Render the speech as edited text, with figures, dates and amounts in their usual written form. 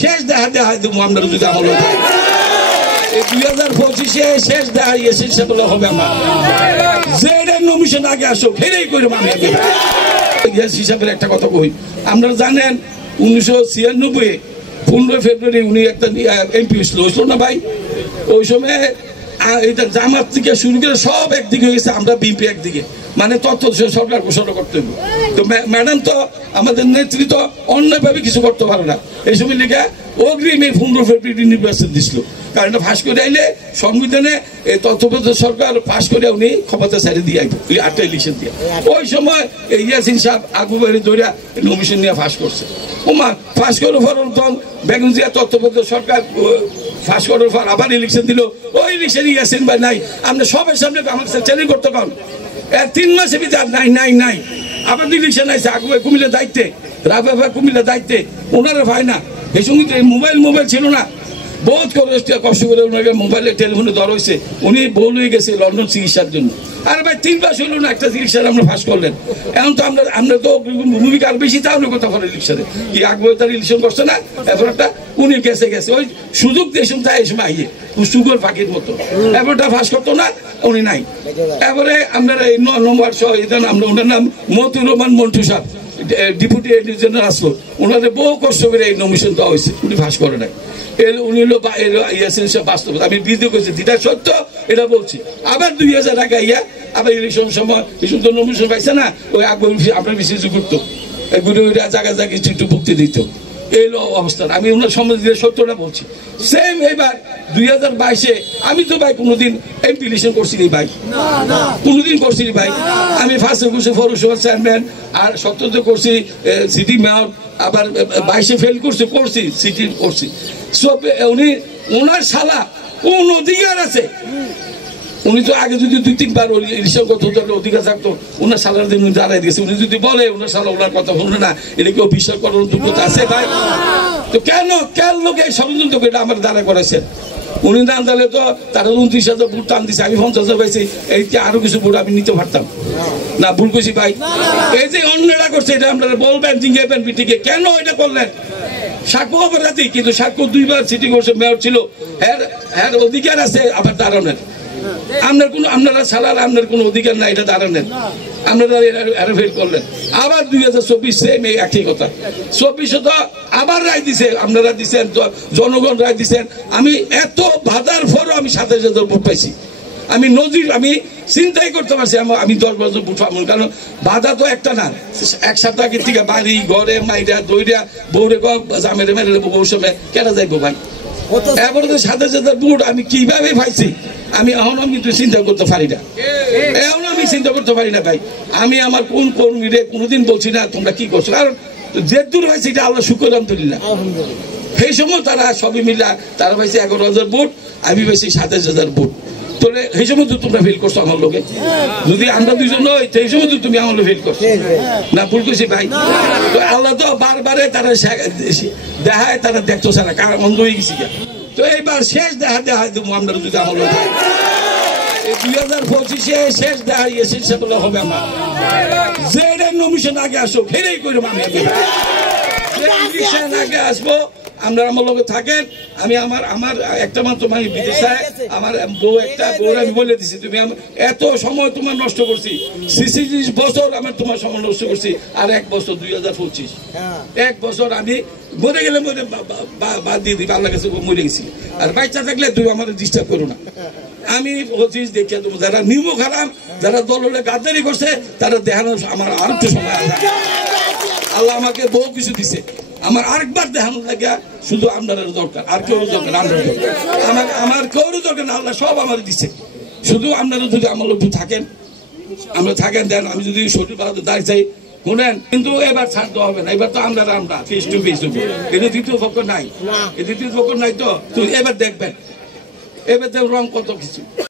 শেষ দেখা দেওয়া আমরা যদি আমল 2025-এ শেষ দেখা শেষ সেগুলো হবে আমার যে নমিশন আগে আসুক হেরেই করবো আমি আগে হিসাবের একটা কথা কই। আপনারা জানেন 1996 15 ফেব্রুয়ারি উনি একটা এমপি হয়েছিল না ভাই। ওই সময় এটা জামাত থেকে শুরু করে সব একদিকে হয়ে গেছে, আমরা বিএনপি একদিকে, মানে তথ্য সরকার ঘোষণা করতে হবে। তো ম্যাডাম তো আমাদের নেতৃত্ব অন্যভাবে কিছু করতে পারে না, এই সময় লিখে অগ্রিম এই 15 ফেব্রুয়ারি নির্বাচন দিছিল। কারণ এটা ফাঁস করে আইলে সংবিধানে এই তত্ত্বাবধায়ক সরকার ফাঁস করে উনি ক্ষমতা ছাড়িয়ে দিয়ে আইব 8টা ইলেকশন দিয়ে। ওই সময় এই ইয়াসিন সাহেব আবু বাড়ি ধরে নমিশন নিয়ে ফাঁস করছে। ওমা ফাঁস করার পর তখন বেগম জিয়া তত্ত্বাবধায়ক সরকার ফাঁস করার পর আবার ইলেকশন দিল। ওই ইলেকশনে ইয়াসিন ভাই নাই, আমরা সবের সামনে আমার চ্যালেঞ্জ করতে পারেন 3 মাসে ভিতরে নাই নাই নাই আবার ইলেকশন আছে। আবু ভাই কুমিল্লার দায়িত্বে, রাফা ভাই কুমিল্লার দায়িত্বে, ওনারা ভাই না। এই সঙ্গে মোবাইল ছিল না, বহুত কষ্ট করে ওনাকে মোবাইলে টেলিফোনে ধরা হয়েছে। উনি বল হয়ে গেছে লন্ডন চিকিৎসার জন্য। আর ভাই 3 মাস হইল না একটা চিকিৎসার আমরা ফাঁস করলেন। এখন তো আমরা তো ভূমিকা আর বেশি তাহলে কথা বলে ইলেকশনে কি আকবর তার ইলেকশন করছে না, এখন একটা উনি গেছে ওই সুযোগ দেশ তাই এই সময় আইয়ে সুগর ফাঁকির মতো এবারটা ফাঁস করতো না, উনি নাই। এবারে আপনারা এই 9 নম্বর সহ আমরা ওনার নাম মতিউর রহমান মন্টু সাহেব ডেপুটি এডিটর জেনারেল আসলো, ওনাদের বহু কষ্ট করে এই নমিশন দেওয়া হয়েছে, উনি ফাঁস করে নাই। উনি হলো ইয়াসিন সাহেব বাস্তব, আমি বিদ্রোহ করেছি, যেটা সত্য এটা বলছি। আবার 2000 টাকা ইয়া আবার ইলেকশন সময় এই সুন্দর নমিশন পাইছে না, ওই আকবর আপনার বিশেষ করতো এগুলো ওইটা জায়গা জায়গায় একটু ভুক্তি দিত। এই অবস্থা আমি ওনার সম্বন্ধে সত্যটা বলছি। সেম এবার 2022-এ আমি তো ভাই কোনোদিন এমপি ইলেকশন করছিনি ভাই, কোনোদিন করছিনি ভাই। আমি ফার্স্টে করছি পৌরসভার চেয়ারম্যান, আর 17-তে করছি সিটি মেয়র, আবার 22-এ ফেল করছি সিটি করছি। সব উনি ওনার শালা কোন অধিকার আছে? উনি তো আগে যদি 2-3 বার ইলেকশন করতে অধিকার থাকতো, ওনার শালার দিন উনি দাঁড়াই দিয়েছে। উনি যদি বলে ওনার শালা ওনার কথা শুনবে না, এটা কেউ বিশ্বাস করার যোগ্যতা আছে ভাই? তো কেন লোকে এই ষড়যন্ত্র করে আমার দাঁড়া করেছেন? উনি না দাঁড়ালে তো তারা 29,000 ভোট টান দিচ্ছে, আমি 50,000 পাইছি, এইটা আরো কিছু ভোট আমি নিতে পারতাম না। ভুল করছি ভাই? এই যে অন্যরা করছে এটা আপনারা বলবেন জিঙ্গেবেন পিটিকে, কেন এটা করলেন? সাক্ষ্য অপরাধী, কিন্তু সাক্ষ্য 2 বার সিটি করছে, মেয়র ছিল, এর অধিকার আছে আবার দাঁড়ানোর। আপনারা ছাড়া আপনার কোনো অধিকার নাই এটা দাঁড়ানোর, আপনারা ফেল করলেন। আবার 2024 সেম একই কথা। 24-এ তো আবার রায় দিছে, আপনারা দিচ্ছেন, জনগণ রায় দিচ্ছেন। আমি এত বাধার পরও আমি 27,000 ভোট পাইছি। আমি চিন্তাই করতে পারছি আমি 10 বছর ভোট পাবো, কারণ বাধা তো একটা না। এক সপ্তাহ আগে থেকে বাড়ি ঘরে মাইরা দইরা বউরে জামেরে মেরে বউ সময় কেটা যাইবো ভাই? এবার তো 27,000 ভোট আমি কিভাবে পাইছি আমি এখনো কিন্তু চিন্তা করতে পারি না, এখনো আমি চিন্তা করতে পারি না ভাই। আমি আমার কোন কর্মীরে কোনোদিন বলছি না তোমরা কি করছো, কারণ যে দূর হয়েছে এটা আল্লাহ শুকর আলহামদুলিল্লাহ। সেই সময় তারা সবই মিলা তারা পাইছে 11,000 ভোট, আমি পাইছি 27,000 ভোট। তো সেই সময় তো তোমরা ফেল করছো আমার লোকে, যদি আমরা দুজন নই সেই সময় তো তুমি আমার লোক ফেল করছো না? ভুল করছি ভাই? তো আল্লাহ তো বারবারে তারা দেখায়, তারা দেখতো সারা কার অন্ধ হয়ে গেছি। তো এইবার শেষ দেখা আমরা যদি আমার লোক 2025-এ শেষ দেখা শেষ সেগুলো হবে আমার যে নমিশন আগে আসুক হেরেই করবো আমি আগে আগে আসবো। আমরা আমার লোকে থাকেন। আমি আমার একটা মাত্র মানে বিদেশে আমার বউ একটা বউর আমি বলে দিছি, তুমি এত সময় তোমার নষ্ট করছি, 36 বছর আমার তোমার সময় নষ্ট করছি, আর 1 বছর 2025 1 বছর আমি মরে গেলে মরে বাদ দিয়ে দিই, আল্লাহ কাছে মরে গেছি। আর বাচ্চা থাকলে তুমি আমাদের ডিস্টার্ব করো না। আমি বলছি দেখিয়া তুমি যারা নিমো খারাপ, যারা দলে গাদ্দারি করছে, তারা দেখানো আমার আর একটু সময় আল্লাহ আমাকে বহু কিছু দিছে, আমার আরেকবার দেখানো লাগে। শুধু আপনারা দরকার, আর কেউ দরকার, আমার কেউ দরকার না, আল্লাহ সব আমার দিচ্ছে। শুধু আপনারা যদি আমার লোক থাকেন, আমরা থাকেন দেন। আমি যদি সঠিক দাঁড়িয়ে চাই শুনেন, কিন্তু এবার ছাড়তে হবে না। এবার তো আমরা ফেস টু ফেস হবো, এটা দ্বিতীয় পক্ষ নাই, দ্বিতীয় পক্ষ নাই। তো এবার দেখবেন, এবার রং কত কিছু।